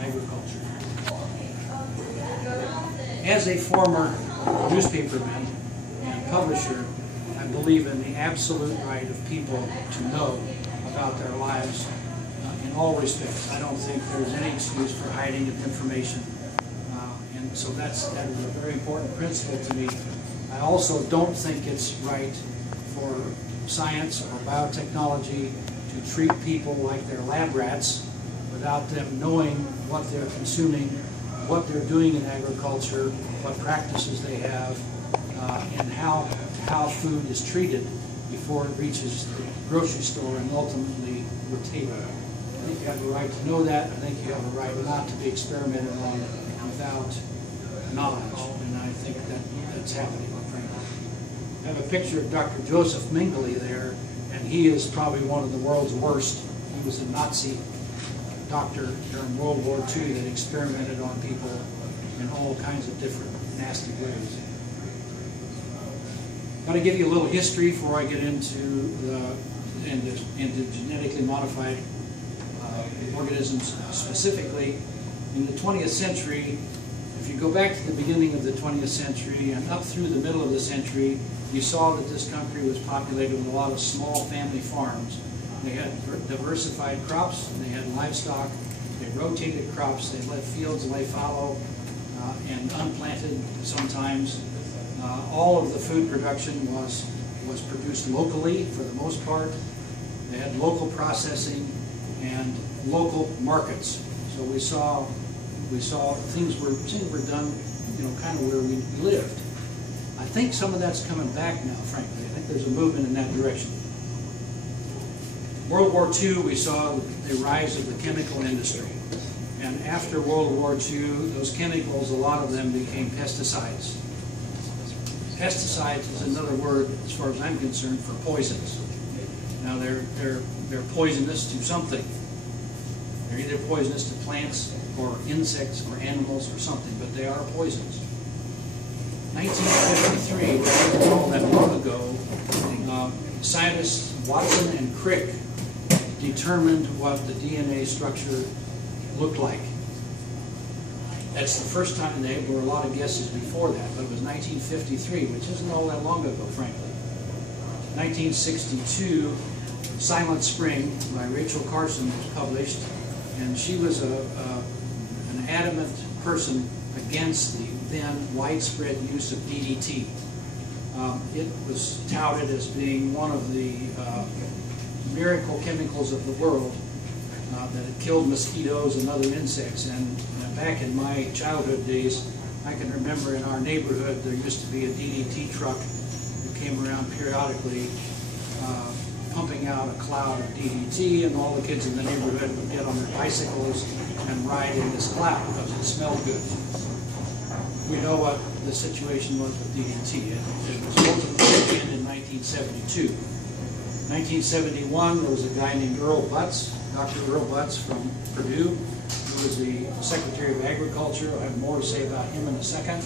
agriculture. As a former newspaperman and publisher, I believe in the absolute right of people to know about their lives in all respects. I don't think there's any excuse for hiding of information. And so that is a very important principle to me. I also don't think it's right for science or biotechnology to treat people like they're lab rats without them knowing what they're consuming, what they're doing in agriculture, what practices they have, and how food is treated before it reaches the grocery store and ultimately your table. I think you have a right to know that. I think you have a right not to be experimented on without knowledge, and I think that's happening. I have a picture of Dr. Joseph Mengele there, and he is probably one of the world's worst. He was a Nazi doctor during World War II that experimented on people in all kinds of different nasty ways. Got to give you a little history before I get into genetically modified organisms specifically. In the 20th century, if you go back to the beginning of the 20th century and up through the middle of the century, you saw that this country was populated with a lot of small family farms. They had diversified crops, they had livestock, they rotated crops, they let fields lay fallow and unplanted sometimes. All of the food production was produced locally for the most part. They had local processing and local markets. So we saw things were done, kind of where we lived. I think some of that's coming back now, frankly. I think there's a movement in that direction. World War II, we saw the rise of the chemical industry. And after World War II, those chemicals, a lot of them became pesticides. Pesticides is another word, as far as I'm concerned, for poisons. Now they're poisonous to something. They're either poisonous to plants or insects or animals or something, but they are poisons. 1953, which wasn't all that long ago, scientists Watson and Crick determined what the DNA structure looked like. That's the first time, and there were a lot of guesses before that, but it was 1953, which isn't all that long ago, frankly. 1962, Silent Spring by Rachel Carson was published, and she was an adamant person against the then widespread use of DDT. It was touted as being one of the miracle chemicals of the world, that it killed mosquitoes and other insects. And back in my childhood days, I can remember in our neighborhood there used to be a DDT truck that came around periodically pumping out a cloud of DDT, and all the kids in the neighborhood would get on their bicycles and ride in this cloud because it smelled good. We know what the situation was with DDT. It was ultimately banned in 1972. 1971, there was a guy named Earl Butz, Dr. Earl Butz from Purdue, who was the Secretary of Agriculture. I'll have more to say about him in a second.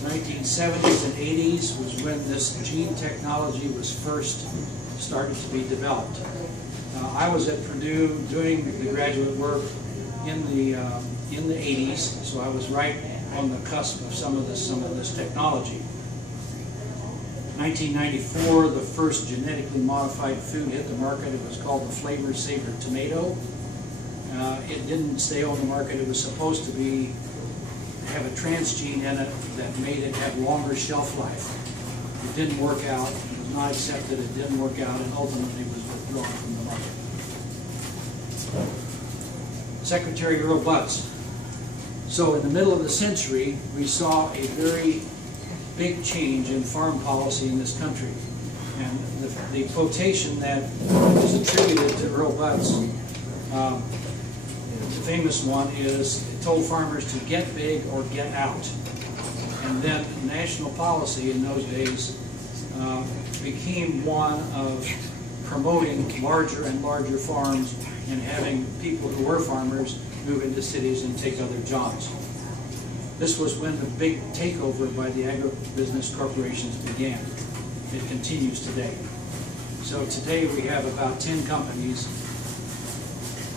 1970s and 80s was when this gene technology was first started to be developed. I was at Purdue doing the graduate work in the 80s, so I was right on the cusp of some of this technology. 1994, the first genetically modified food hit the market. It was called the Flavor Saver tomato. It didn't stay on the market. It was supposed to have a transgene in it that made it have longer shelf life. It didn't work out. It was not accepted. It didn't work out, and ultimately was withdrawn from the market. Secretary Earl Butz. So in the middle of the century, we saw a very big change in farm policy in this country. And the quotation that was attributed to Earl Butz, the famous one is, it told farmers to get big or get out. And then national policy in those days became one of promoting larger and larger farms and having people who were farmers move into cities and take other jobs. This was when the big takeover by the agribusiness corporations began. It continues today. So today we have about 10 companies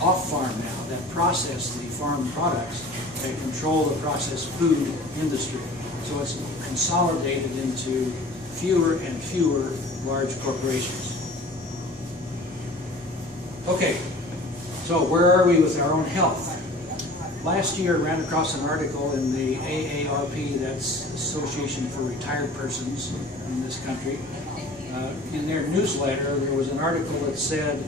off-farm now that process the farm products that control the processed food industry. So it's consolidated into fewer and fewer large corporations. Okay, so where are we with our own health? Last year I ran across an article in the AARP, that's Association for Retired Persons in this country. In their newsletter there was an article that said,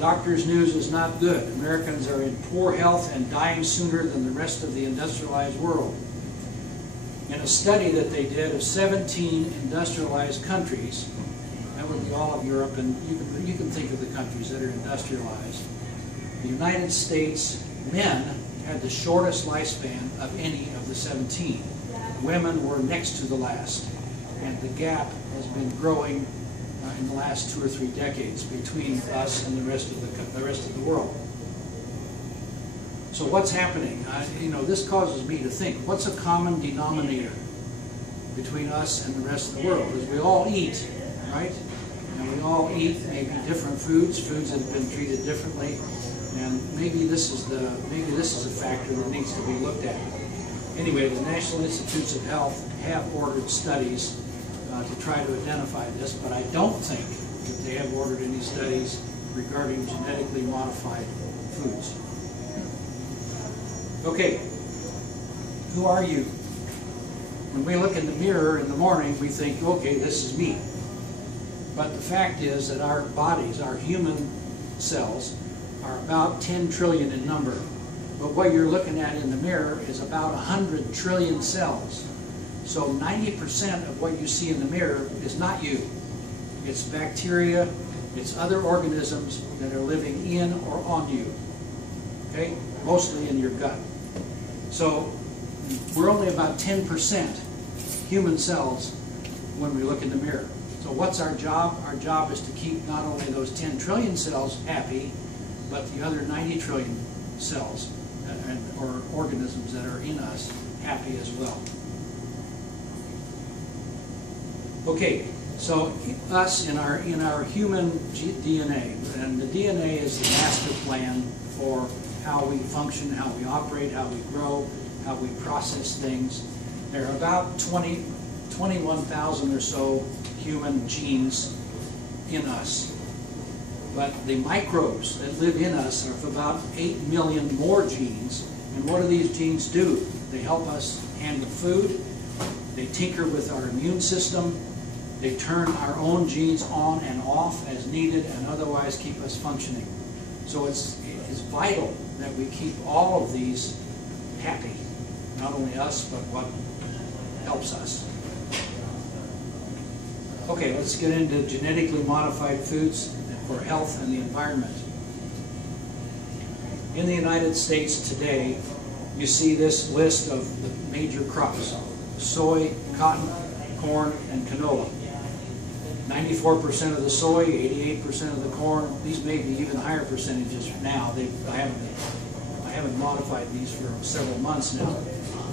"Doctor's news is not good. Americans are in poor health and dying sooner than the rest of the industrialized world." In a study that they did of 17 industrialized countries, that would be all of Europe, and you can think of the countries that are industrialized. The United States men had the shortest lifespan of any of the 17. Women were next to the last, and the gap has been growing in the last 2 or 3 decades between us and the rest of the world. So what's happening? This causes me to think, what's a common denominator between us and the rest of the world? Is we all eat, right? And we all eat maybe different foods that have been treated differently, and maybe this is a factor that needs to be looked at. Anyway, the National Institutes of Health have ordered studies to try to identify this, but I don't think that they have ordered any studies regarding genetically modified foods. Okay, who are you? When we look in the mirror in the morning, we think, okay, this is me. But the fact is that our bodies, our human cells, are about 10 trillion in number. But what you're looking at in the mirror is about 100 trillion cells. So 90% of what you see in the mirror is not you. It's bacteria, it's other organisms that are living in or on you. Okay? Mostly in your gut. So we're only about 10% human cells when we look in the mirror. So what's our job? Our job is to keep not only those 10 trillion cells happy, but the other 90 trillion cells or organisms that are in us happy as well. Okay, so us in our human DNA, and the DNA is the master plan for how we function, how we operate, how we grow, how we process things. There are about 21,000 or so human genes in us. But the microbes that live in us are about 8 million more genes. And what do these genes do? They help us handle food, they tinker with our immune system, they turn our own genes on and off as needed and otherwise keep us functioning. So it's vital that we keep all of these happy, not only us, but what helps us. Okay, let's get into genetically modified foods for health and the environment. In the United States today, you see this list of the major crops: soy, cotton, corn, and canola. 94% of the soy, 88% of the corn. These may be even higher percentages now. I haven't modified these for several months now.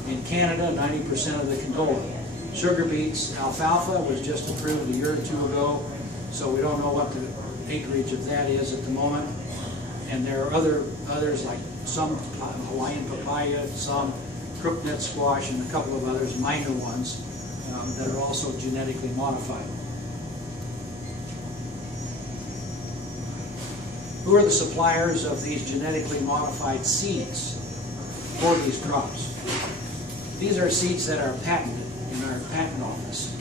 In Canada, 90% of the canola. Sugar beets, alfalfa was just approved a year or two ago, so we don't know what the acreage of that is at the moment. And there are others like some Hawaiian papaya, some crooknut squash, and a couple of others, minor ones, that are also genetically modified. Who are the suppliers of these genetically modified seeds for these crops? These are seeds that are patented in our patent office.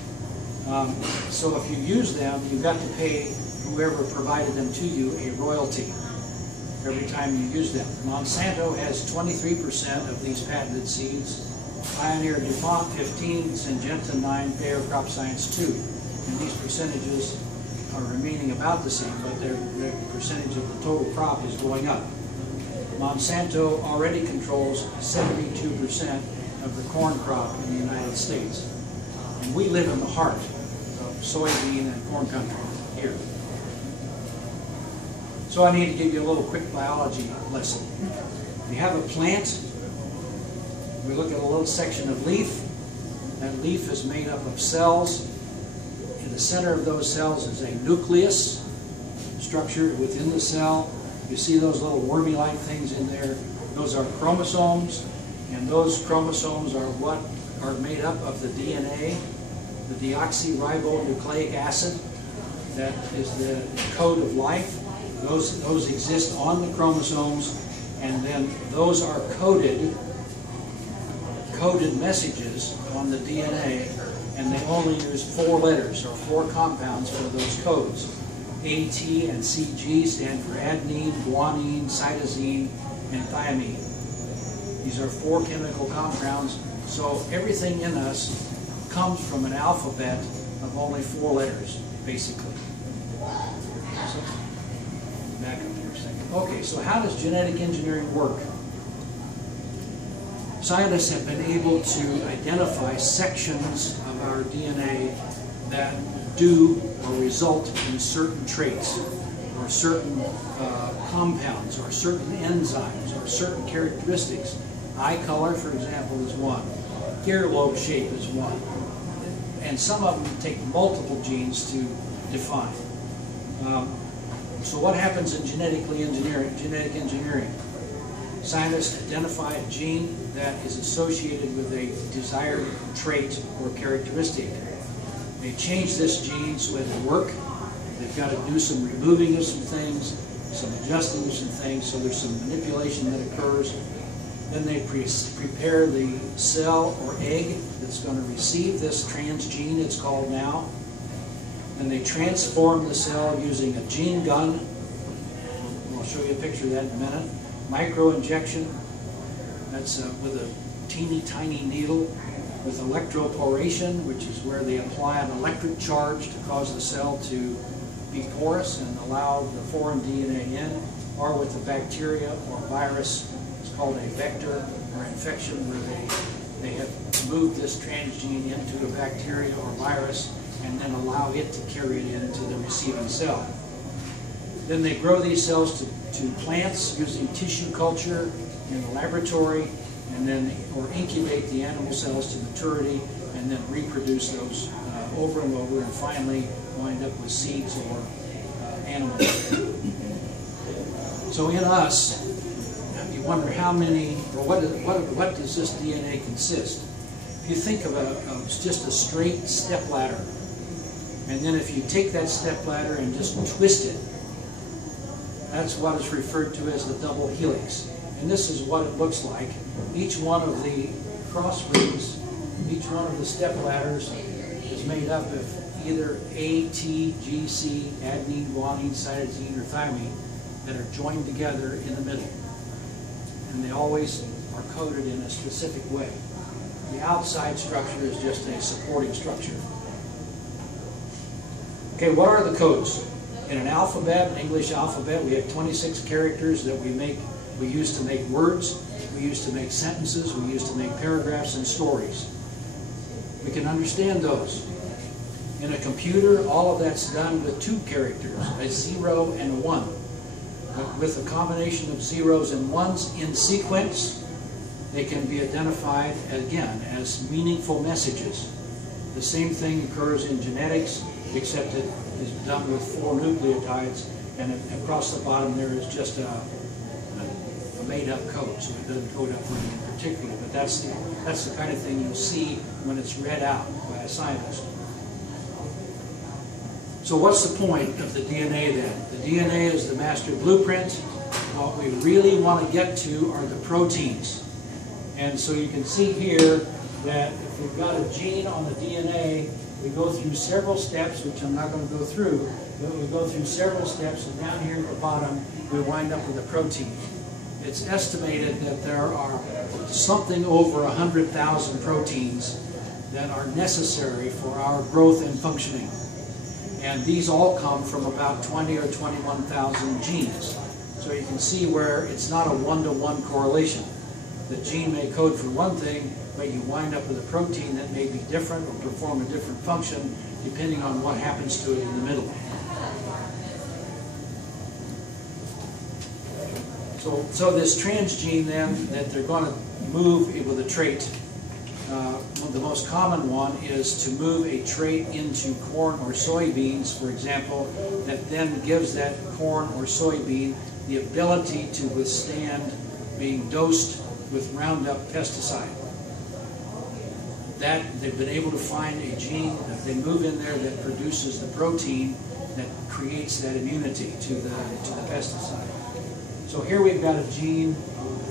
So if you use them, you've got to pay whoever provided them to you a royalty every time you use them. Monsanto has 23% of these patented seeds, Pioneer DuPont 15%, Syngenta 9%, Bayer Crop Science 2%. And these percentages are remaining about the same, but their percentage of the total crop is going up. Monsanto already controls 72% of the corn crop in the United States. And we live in the heart of soybean and corn country here. So I need to give you a little quick biology lesson. We have a plant. We look at a little section of leaf. That leaf is made up of cells. In the center of those cells is a nucleus structure within the cell. You see those little wormy-like things in there? Those are chromosomes, and those chromosomes are what are made up of the DNA, the deoxyribonucleic acid. That is the code of life. Those exist on the chromosomes, and then those are coded messages on the DNA, and they only use 4 letters or 4 compounds for those codes. A, T, and CG stand for adenine, guanine, cytosine, and thymine. These are 4 chemical compounds, so everything in us comes from an alphabet of only 4 letters, basically. So, back up here a second. Okay, so how does genetic engineering work? Scientists have been able to identify sections of our DNA that do or result in certain traits, or certain compounds, or certain enzymes, or certain characteristics. Eye color, for example, is one. Earlobe shape is one. And some of them take multiple genes to define. So what happens in genetic engineering? Scientists identify a gene that is associated with a desired trait or characteristic. They change this gene so it'll work. They've got to do some removing of some things, some adjusting of some things, so there's some manipulation that occurs. Then they prepare the cell or egg that's going to receive this transgene, it's called now. Then they transform the cell using a gene gun. I'll show you a picture of that in a minute. Microinjection, that's with a teeny tiny needle. With electroporation, which is where they apply an electric charge to cause the cell to be porous and allow the foreign DNA in, or with a bacteria or virus. It's called a vector or infection, where they have moved this transgene into a bacteria or virus and then allow it to carry it into the receiving cell. Then they grow these cells to plants using tissue culture in the laboratory, and then or incubate the animal cells to maturity, and then reproduce those over and over, and finally wind up with seeds or animals. So in us, you wonder how many, or what does this DNA consist? If you think of just a straight step ladder, and then if you take that step ladder and just twist it, that's what is referred to as the double helix. And this is what it looks like. Each one of the cross rings, each one of the step ladders is made up of either A, T, G, C, adenine, guanine, cytosine, or thymine that are joined together in the middle. And they always are coded in a specific way. The outside structure is just a supporting structure. Okay, what are the codes? In an alphabet, an English alphabet, we have 26 characters that we use to make words, we use to make sentences, we use to make paragraphs and stories. We can understand those. In a computer, all of that's done with 2 characters, a 0 and a 1. But with a combination of zeros and ones in sequence, they can be identified, again, as meaningful messages. The same thing occurs in genetics, except it is done with 4 nucleotides, and across the bottom there is just a made-up code, so it doesn't code up for anything particular. But that's the kind of thing you'll see when it's read out by a scientist. So what's the point of the DNA then? The DNA is the master blueprint. What we really want to get to are the proteins. And so you can see here that if we've got a gene on the DNA, we go through several steps, which I'm not going to go through, but we go through several steps, and down here at the bottom, we wind up with a protein. It's estimated that there are something over 100,000 proteins that are necessary for our growth and functioning. And these all come from about 20 or 21,000 genes. So you can see where it's not a one-to-one correlation. The gene may code for one thing, but you wind up with a protein that may be different or perform a different function depending on what happens to it in the middle. So this transgene then, that they're going to move with a trait, the most common one is to move a trait into corn or soybeans, for example, that then gives that corn or soybean the ability to withstand being dosed with Roundup pesticide. That they've been able to find a gene that they move in there that produces the protein that creates that immunity to the pesticide. So here we've got a gene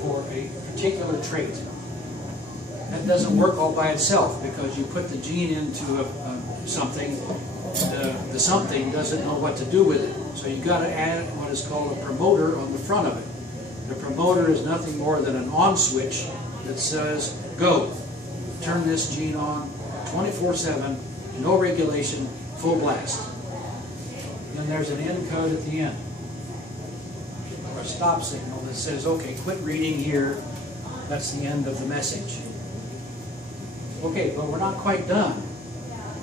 for a particular trait. That doesn't work all by itself, because you put the gene into something, the something doesn't know what to do with it. So you've got to add what is called a promoter on the front of it. The promoter is nothing more than an on switch that says, go, turn this gene on 24/7, no regulation, full blast. Then there's an end code at the end, or a stop signal that says, okay, quit reading here, that's the end of the message. Okay, but we're not quite done.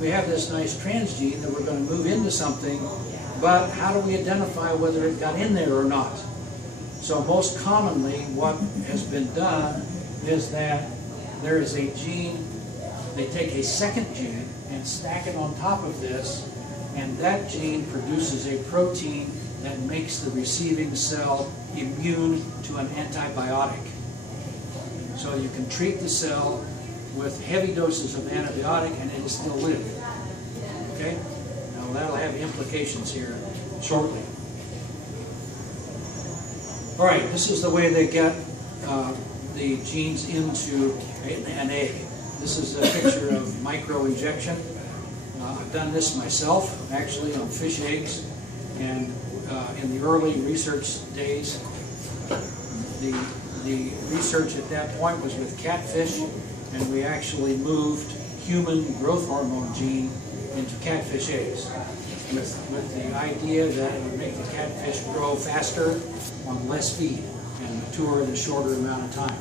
We have this nice transgene that we're going to move into something, but how do we identify whether it got in there or not? So most commonly what has been done is that there is a gene, they take a second gene and stack it on top of this, and that gene produces a protein that makes the receiving cell immune to an antibiotic. So you can treat the cell with heavy doses of antibiotic and it will still live. Okay? Now that'll have implications here shortly. All right, this is the way they get the genes into an egg. This is a picture of micro-injection. I've done this myself, actually, on fish eggs. And in the early research days, the research at that point was with catfish, and we actually moved human growth hormone gene into catfish eggs with the idea that it would make the catfish grow faster on less feed and mature in a shorter amount of time.